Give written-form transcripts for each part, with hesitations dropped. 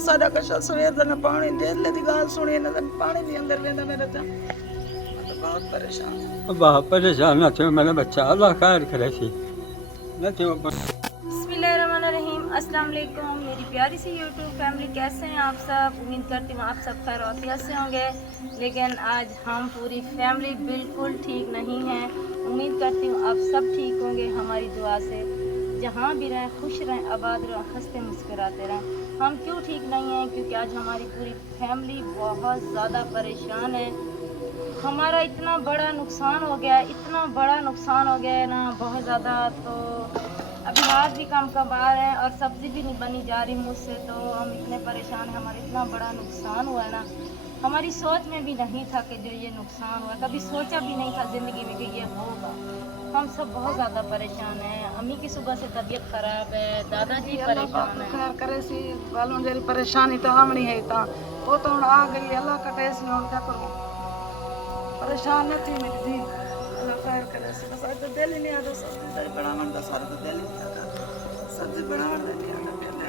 साडा कशा सवेर दा पानी डेले दी गाल सुनी ना पानी भी अंदर लेंदा मेरे तो बहुत परेशान बहुत परेशान न थे मैंने बच्चा अल्लाह खैर करे थी न थे बिस्मिल्लाहिर्रहमानिर्रहीम अस्सलाम वालेकुम मेरी प्यारी सी यूट्यूब फैमिली, कैसे हैं आप सब। उम्मीद करती हूँ आप सब खैर औफियत से होंगे, लेकिन आज हम पूरी फैमिली बिल्कुल ठीक नहीं हैं। उम्मीद करती हूँ आप सब ठीक होंगे हमारी दुआ से। जहाँ भी रहें खुश रहें, आबाद रहें, हंसते मुस्कुराते रहें। हम क्यों ठीक नहीं हैं? क्योंकि आज हमारी पूरी फैमिली बहुत ज़्यादा परेशान है। हमारा इतना बड़ा नुकसान हो गया है, इतना बड़ा नुकसान हो गया है ना, बहुत ज़्यादा। तो अभी हाथ भी काम का बाहर है और सब्ज़ी भी नहीं बनी जा रही मुझसे, तो हम इतने परेशान हैं। हमारा इतना बड़ा नुकसान हुआ है ना, हमारी सोच में भी नहीं था कि जो ये नुकसान हुआ, कभी सोचा भी नहीं था ज़िंदगी में कि ये होगा। हम सब बहुत ज़्यादा परेशान हैं। अम्मी की सुबह से तबीयत ख़राब है, दादाजी परेशान हैं। खैर करे सी बालों जरी परेशानी तो हमनी है ता वो तो हुण आ गई अल्लाह कटे सी हुण क्या करूं। परेशान न थी मेरी दी अल्लाह खैर करे सी। बस आज तो दिल ही नहीं आता सब्जी बनावन का, सारा तो दिल ही नहीं आता सब्जी बनावन दे नहीं आता पहले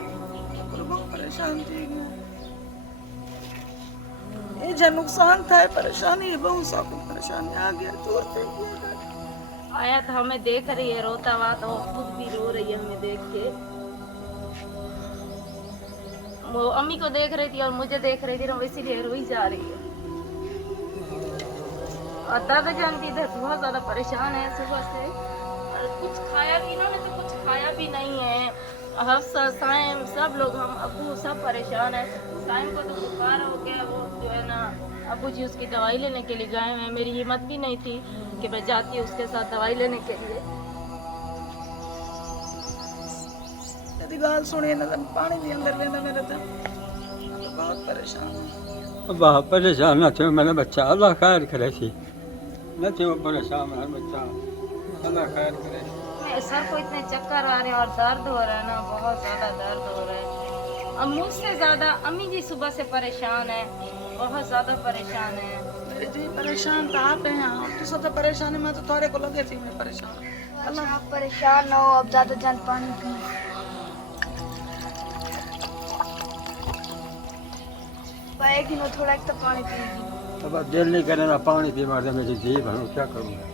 पर बहुत परेशान थी मैं। ये जो नुकसान था परेशानी है, बहुत सा परेशानी आ गया दूर पे आया था, हमें देख रही है रोता हुआ, तो वो खुद भी रो रही है हमें देख के। वो अम्मी को देख रही थी और मुझे देख रही थी, तो इसीलिए रोई जा रही है। और दादा जान भी इधर बहुत ज़्यादा परेशान है सुबह से, और कुछ खाया भी इन्होंने तो कुछ खाया भी नहीं है। हफ्सा साइम सब लोग, हम अबू सब परेशान है। साइम को तो बुखार हो गया, वो जो है ना अबू जी उसकी दवाई लेने के लिए गए हैं। मेरी हिम्मत भी नहीं थी कि मैं जाती उसके साथ दवाई लेने के लिए। यदि गाल सुनी ना पानी भी अंदर लेना मेरे तो बहुत परेशान हूँ। बहुत परेशान न थे मैंने बच्चा अल्लाह खैर करे थी न थे वो परेशान है बच्चा अल्लाह खैर करे। मेरे सर को इतने चक्कर आ रहे हैं और दर्द हो रहा है ना, बहुत ज़्यादा दर्द हो रहा है। अब मुझसे ज़्यादा अम्मी जी सुबह से परेशान है, बहुत ज़्यादा परेशान है। मेरी जी परेशान तो आप हैं, आप तो सब परेशानी में तो थोड़े को लगे थी मैं परेशान। अल्लाह आप परेशान ना हो, अब ज़्यादा जान पानी पी पाएगी ना, थोड़ा एक तो पानी पीगी। अब दिल नहीं करे ना पानी पी मारते मेरी जी भरो क्या करूँगा।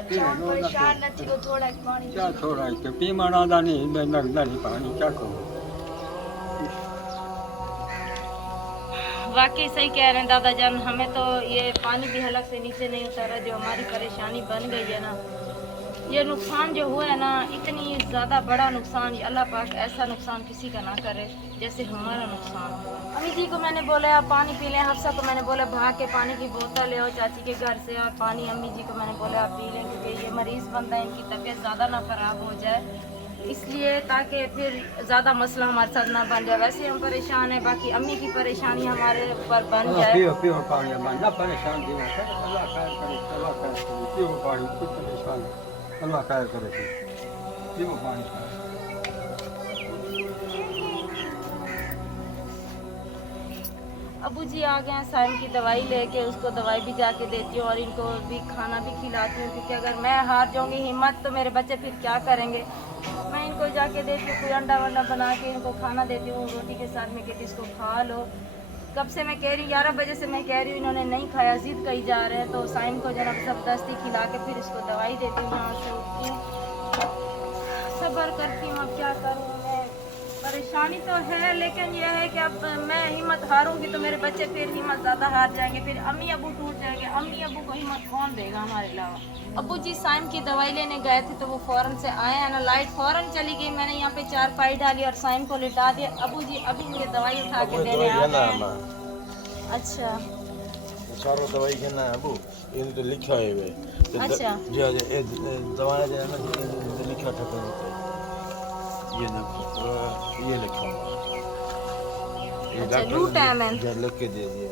अच्छा आप परेशान न थी, वो थोड़ा एक पानी क्या छोड़ा है पी माना नहीं मैं लगता नहीं पानी क्या करूँ। वाकई सही कह रहे हैं दादा जान, हमें तो ये पानी भी हलक से नीचे नहीं उतारा। जो हमारी परेशानी बन गई है ना, ये नुकसान जो हुआ है ना, इतनी ज़्यादा बड़ा नुकसान, अल्लाह पाक ऐसा नुकसान किसी का ना करे जैसे हमारा नुकसान हुआ। अम्मी जी को मैंने बोला आप पानी पी लें, हफ्सा को मैंने बोला भाग के पानी की बोतल ले आओ चाची के घर से, और पानी अम्मी जी को मैंने बोला आप पी लें, क्योंकि ये मरीज़ बंदा है, इनकी तबीयत ज़्यादा ना ख़राब हो जाए, इसलिए ताकि फिर ज़्यादा मसला हमारे साथ ना बन जाए। वैसे हम परेशान हैं, बाकी अम्मी की परेशानी हमारे ऊपर बन जाए। पियो पानी ना परेशान थी अल्लाह खैर करे अल्लाह खैर करे पियो पानी कुछ परेशान अल्लाह खैर करे पियो पानी। अबू जी आ गए हैं साइम की दवाई लेके, उसको दवाई भी जाके देती हूँ और इनको भी खाना भी खिलाती हूँ, क्योंकि अगर मैं हार जाऊँगी हिम्मत तो मेरे बच्चे फिर क्या करेंगे। मैं इनको जाके देती हूँ, कोई अंडा वंडा बना के इनको खाना देती हूँ रोटी के साथ में, कहती इसको खा लो। कब से मैं कह रही हूँ, 11 बजे से मैं कह रही हूँ, इन्होंने नहीं खाया, जिद कही जा रहे हैं। तो साइम को जरा ज़बरदस्ती खिला के फिर इसको दवाई देती हूँ, यहाँ से उठती हूँ, सब्र करती हूँ। अब क्या करूँ मैं, परेशानी तो है, लेकिन यह है कि अब मैं हिम्मत हारूंगी तो मेरे बच्चे फिर हिम्मत ज़्यादा हार जाएंगे, फिर अम्मी अबू टूट जाएंगे। अम्मी अबू को हिम्मत कौन देगा हमारे अलावा। अबू जी साइम की दवाई लेने गए थे, तो वो फ़ौरन से आए हैं ना, लाइट फ़ौरन चली गई। मैंने यहाँ पे 4 पाई डाली और साइम को लिटा दिया। अबू जी अभी मुझे दवाई उठा के देने आ गए हैं। अच्छा सारो दवाई के ना अबू इन तो लिखा है वे अच्छा जी ये दवाई जो है ना लिखा था ये ना ये लिखा अच्छा लूट है मैं ये लिख के दे दिया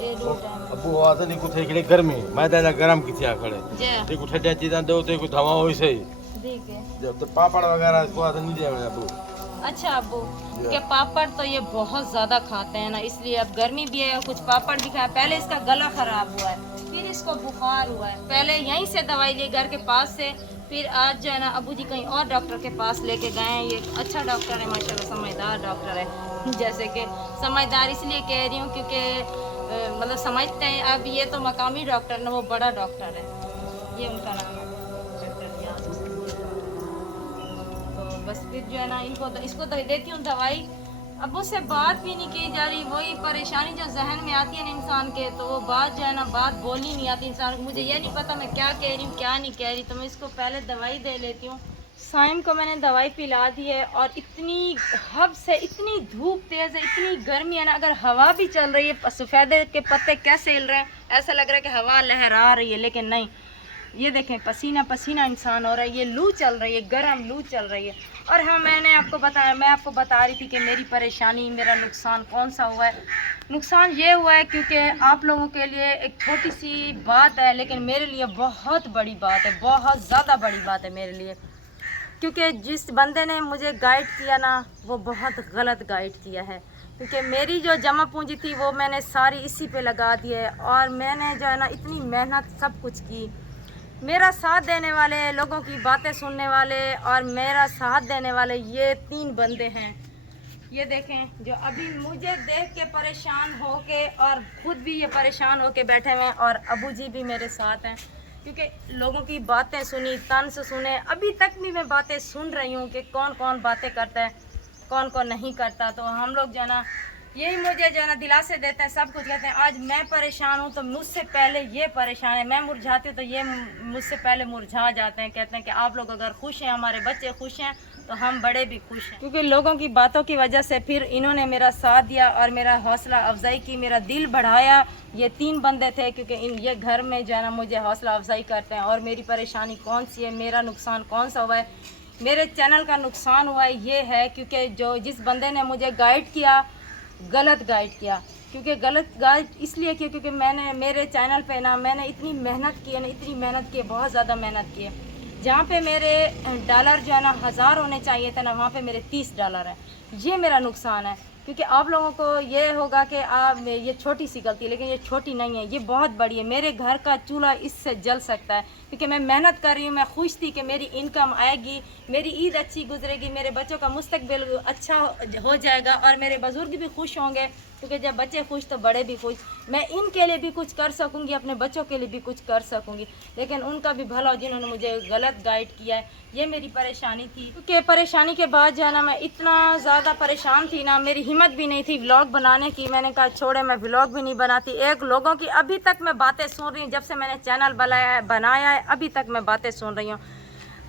ये लूट है अबू आता नहीं कुछ एकड़े गर्मी मैं दादा गरम की थी खड़े जे ते कुछ ठंडा चीज़ां दो ते कुछ धवा होई सही ठीक है। जब तो पापड़ वगैरह को आता नहीं दिया अबू। अच्छा अबू के पापड़ तो ये बहुत ज़्यादा खाते हैं ना, इसलिए अब गर्मी भी है, कुछ पापड़ भी खाया। पहले इसका गला ख़राब हुआ है, फिर इसको बुखार हुआ है, पहले यहीं से दवाई ली घर के पास से, फिर आज जो है ना अबू जी कहीं और डॉक्टर के पास लेके गए हैं। ये अच्छा डॉक्टर है माशाल्लाह, समझदार डॉक्टर है। जैसे कि समझदार इसलिए कह रही हूँ क्योंकि मतलब समझते हैं। अब ये तो मकामी डॉक्टर ना, वो बड़ा डॉक्टर है, ये उनका नाम है डॉक्टर रियाज हुसैन। तो बस फिर जो है ना इसको तो देती हूँ दवाई। अब उससे बात भी नहीं की जा रही, वही परेशानी जो जहन में आती है ना इंसान के, तो वो बात जो है ना बात बोलनी नहीं आती इंसान को। मुझे ये नहीं पता मैं क्या कह रही हूँ क्या नहीं कह रही, तो मैं इसको पहले दवाई दे लेती हूँ। साइम को मैंने दवाई पिला दी है और इतनी हब से इतनी धूप तेज़ है, इतनी गर्मी है ना, अगर हवा भी चल रही है, सफ़ेदे के पत्ते कैसे हिल रहे हैं, ऐसा लग रहा है कि हवा लहरा रही है, लेकिन नहीं, ये देखें पसीना पसीना इंसान हो रहा है, ये लू चल रही है, गर्म लू चल रही है। और हाँ, मैं आपको बता रही थी कि मेरी परेशानी, मेरा नुकसान कौन सा हुआ है। नुकसान ये हुआ है क्योंकि आप लोगों के लिए एक छोटी सी बात है, लेकिन मेरे लिए बहुत बड़ी बात है, बहुत ज़्यादा बड़ी बात है मेरे लिए। क्योंकि जिस बंदे ने मुझे गाइड किया ना, वो बहुत गलत गाइड किया है। क्योंकि मेरी जो जमा पूंजी थी वो मैंने सारी इसी पे लगा दी है, और मैंने जो है ना इतनी मेहनत सब कुछ की। मेरा साथ देने वाले, लोगों की बातें सुनने वाले और मेरा साथ देने वाले ये 3 बंदे हैं। ये देखें, जो अभी मुझे देख के परेशान हो के और ख़ुद भी ये परेशान हो के बैठे हुए हैं, और अबू जी भी मेरे साथ हैं। क्योंकि लोगों की बातें सुनी, तंज सुने, अभी तक भी मैं बातें सुन रही हूँ कि कौन कौन बातें करता है, कौन कौन नहीं करता। तो हम लोग जो है ना, यही मुझे जो है ना दिलासे देते हैं, सब कुछ कहते हैं। आज मैं परेशान हूँ तो मुझसे पहले ये परेशान है, मैं मुरझाती हूँ तो ये मुझसे पहले मुरझा जाते हैं। कहते हैं कि आप लोग अगर खुश हैं, हमारे बच्चे खुश हैं, तो हम बड़े भी खुश हैं। क्योंकि लोगों की बातों की वजह से फिर इन्होंने मेरा साथ दिया और मेरा हौसला अफजाई की, मेरा दिल बढ़ाया। ये 3 बंदे थे, क्योंकि ये घर में जो है ना मुझे हौसला अफजाई करते हैं। और मेरी परेशानी कौन सी है, मेरा नुकसान कौन सा हुआ है, मेरे चैनल का नुकसान हुआ है, ये है क्योंकि जिस बंदे ने मुझे गाइड किया, गलत गाइड किया। क्योंकि गलत गाइड इसलिए किया क्योंकि मेरे चैनल पे ना मैंने इतनी मेहनत की है ना, इतनी मेहनत की है, बहुत ज़्यादा मेहनत की है। जहाँ पे मेरे डॉलर जो है ना 1000 होने चाहिए थे ना, वहाँ पे मेरे 30 डॉलर हैं। ये मेरा नुकसान है। क्योंकि आप लोगों को ये होगा कि ये छोटी सी गलती, लेकिन ये छोटी नहीं है, ये बहुत बड़ी है। मेरे घर का चूल्हा इससे जल सकता है, क्योंकि मैं मेहनत कर रही हूँ। मैं खुश थी कि मेरी इनकम आएगी, मेरी ईद अच्छी गुजरेगी, मेरे बच्चों का मुस्तकबिल अच्छा हो जाएगा, और मेरे बुजुर्ग भी खुश होंगे, क्योंकि जब बच्चे खुश तो बड़े भी खुश। मैं इनके लिए भी कुछ कर सकूँगी, अपने बच्चों के लिए भी कुछ कर सकूँगी, लेकिन उनका भी भला, जिन्होंने मुझे गलत गाइड किया है। ये मेरी परेशानी थी। क्योंकि परेशानी के बाद जो है ना, मैं इतना ज़्यादा परेशान थी ना, मेरी हिम्मत भी नहीं थी व्लॉग बनाने की। मैंने कहा छोड़े, मैं व्लॉग भी नहीं बनाती। एक लोगों की अभी तक मैं बातें सुन रही हूँ, जब से मैंने चैनल बनाया है अभी तक मैं बातें सुन रही हूँ।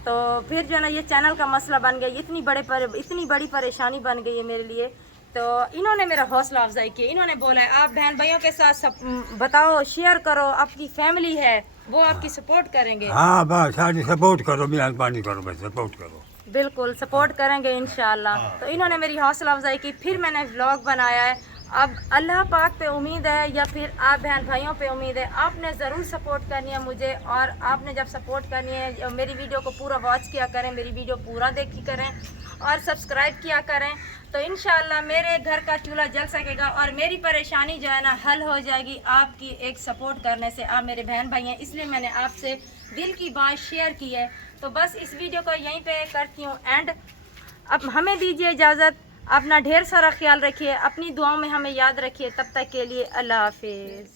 तो फिर जो है ना ये चैनल का मसला बन गया, इतनी बड़ी परेशानी बन गई है मेरे लिए। तो इन्होंने मेरा हौसला अफजाई की, इन्होंने बोला है आप बहन भाइयों के साथ बताओ, शेयर करो, आपकी फैमिली है वो आपकी सपोर्ट करेंगे। हाँ बस सारी सपोर्ट करो, मेहरबानी करो, बस सपोर्ट करो। बिल्कुल सपोर्ट करेंगे इंशाल्लाह। तो इन्होंने मेरी हौसला अफजाई की, फिर मैंने व्लॉग बनाया है। अब अल्लाह पाक पे उम्मीद है, या फिर आप बहन भाइयों पे उम्मीद है, आपने ज़रूर सपोर्ट करनी है मुझे। और आपने जब सपोर्ट करनी है, मेरी वीडियो को पूरा वॉच किया करें, मेरी वीडियो पूरा देखी करें और सब्सक्राइब किया करें, तो इंशाल्लाह मेरे घर का चूल्हा जल सकेगा और मेरी परेशानी जो है ना हल हो जाएगी आपकी एक सपोर्ट करने से। आप मेरे बहन भाई हैं, इसलिए मैंने आपसे दिल की बात शेयर की है। तो बस इस वीडियो को यहीं पे करती हूँ एंड। अब हमें दीजिए इजाज़त, अपना ढेर सारा ख्याल रखिए, अपनी दुआओं में हमें याद रखिए। तब तक के लिए अल्लाह हाफिज़।